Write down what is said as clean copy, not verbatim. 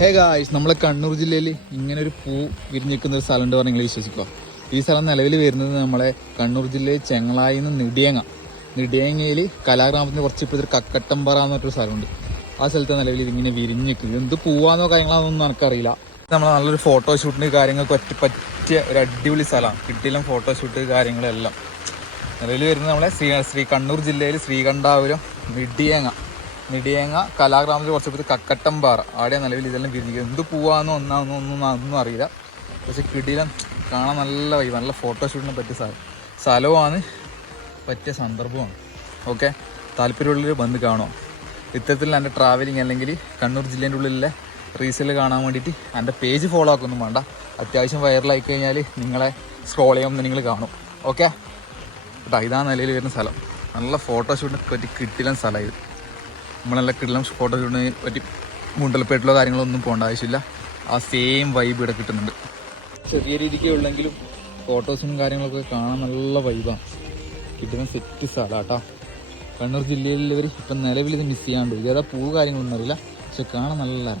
Hey guys, നമ്മളെ കണ്ണൂർ ജില്ലയിൽ ഇങ്ങനെ ഒരു പൂ വിരിഞ്ഞിരിക്കുന്ന ഒരു സ്ഥലം ഉണ്ട് പറഞ്ഞാൽ നിങ്ങൾ വിശ്വസിക്കുക. ഈ സ്ഥലം നിലവിൽ വരുന്നത് നമ്മളെ കണ്ണൂർ ജില്ലയിൽ ചെങ്ങളായിൽ നിന്ന് നെടിയങ്ങയിൽ കലാഗ്രാമത്തിന് കുറച്ച് ഇപ്പോഴത്തെ കക്കട്ടമ്പാറ എന്ന് പറഞ്ഞൊരു സ്ഥലമുണ്ട്. ആ സ്ഥലത്ത് നിലവിൽ ഇതിങ്ങനെ വിരിഞ്ഞ് നിൽക്കുന്നത്. എന്ത് പൂവാന്നോ കാര്യങ്ങളാണെന്നൊന്നും എനിക്കറിയില്ല. നമ്മൾ നല്ലൊരു ഫോട്ടോഷൂട്ടിന് കാര്യങ്ങൾക്ക് പറ്റിയ ഒരു അടിപൊളി സ്ഥലമാണ്. കിട്ടിയില്ല ഫോട്ടോഷൂട്ട് കാര്യങ്ങളെല്ലാം നിലവിൽ വരുന്നത് നമ്മളെ കണ്ണൂർ ജില്ലയിൽ ശ്രീകണ്ഠാപുരം നെടിയങ്ങ കലാഗ്രാമത്തിൽ കുറച്ച് കക്കട്ടമ്പാറ അവിടെ നിലവിൽ ഇതെല്ലാം വിരിഞ്ഞിരിക്കുന്നത്. എന്ത് പൂവാന്നോ ഒന്നും അറിയില്ല. പക്ഷെ കിടിലം കാണാൻ നല്ല വൈബ്, നല്ല ഫോട്ടോഷൂട്ടിന് പറ്റിയ സ്ഥലവുമാണ്, പറ്റിയ സന്ദർഭമാണ്. ഓക്കെ, താല്പര്യമുള്ളവർ വന്ന് കാണുമോ. ഇത്തരത്തിൽ എൻ്റെ ട്രാവലിങ് അല്ലെങ്കിൽ കണ്ണൂർ ജില്ലേൻ്റെ ഉള്ളിലെ റീസെല് കാണാൻ വേണ്ടിയിട്ട് എൻ്റെ പേജ് ഫോളോ ആക്കൊന്നും വേണ്ട. അത്യാവശ്യം വൈറലായി കഴിഞ്ഞാൽ നിങ്ങളെ സ്ക്രോൾ ചെയ്യുമ്പോൾ നിങ്ങൾ കാണും. ഓക്കെ, കേട്ടോ. ഇതാണ് നിലയിൽ വരുന്ന സ്ഥലം. നല്ല ഫോട്ടോഷൂട്ടിനെ പറ്റി കിട്ടില്ല സ്ഥലം ഇത്. നമ്മളെല്ലാം കിടിലം ഫോട്ടോഷൂട്ടിനെ പറ്റി മുണ്ടൽപേട്ടിലോ കാര്യങ്ങളോ ഒന്നും പോകേണ്ട ആവശ്യമില്ല. ആ സെയിം വൈബ് ഇവിടെ കിട്ടുന്നുണ്ട്. ചെറിയ രീതിക്കേ ഉള്ളെങ്കിലും ഫോട്ടോസും കാര്യങ്ങളൊക്കെ കാണാൻ നല്ല വൈബാണ്. കിട്ടുന്ന സെറ്റ് സ്ഥലം കേട്ടോ. കണ്ണൂർ ജില്ലയിലുള്ളവർ ഇപ്പം നിലവിൽ ഇത് മിസ് ചെയ്യാണ്ട്. ഇതേതാ പൂ കാര്യങ്ങളൊന്നും അറിയില്ല, പക്ഷെ കാണാൻ നല്ല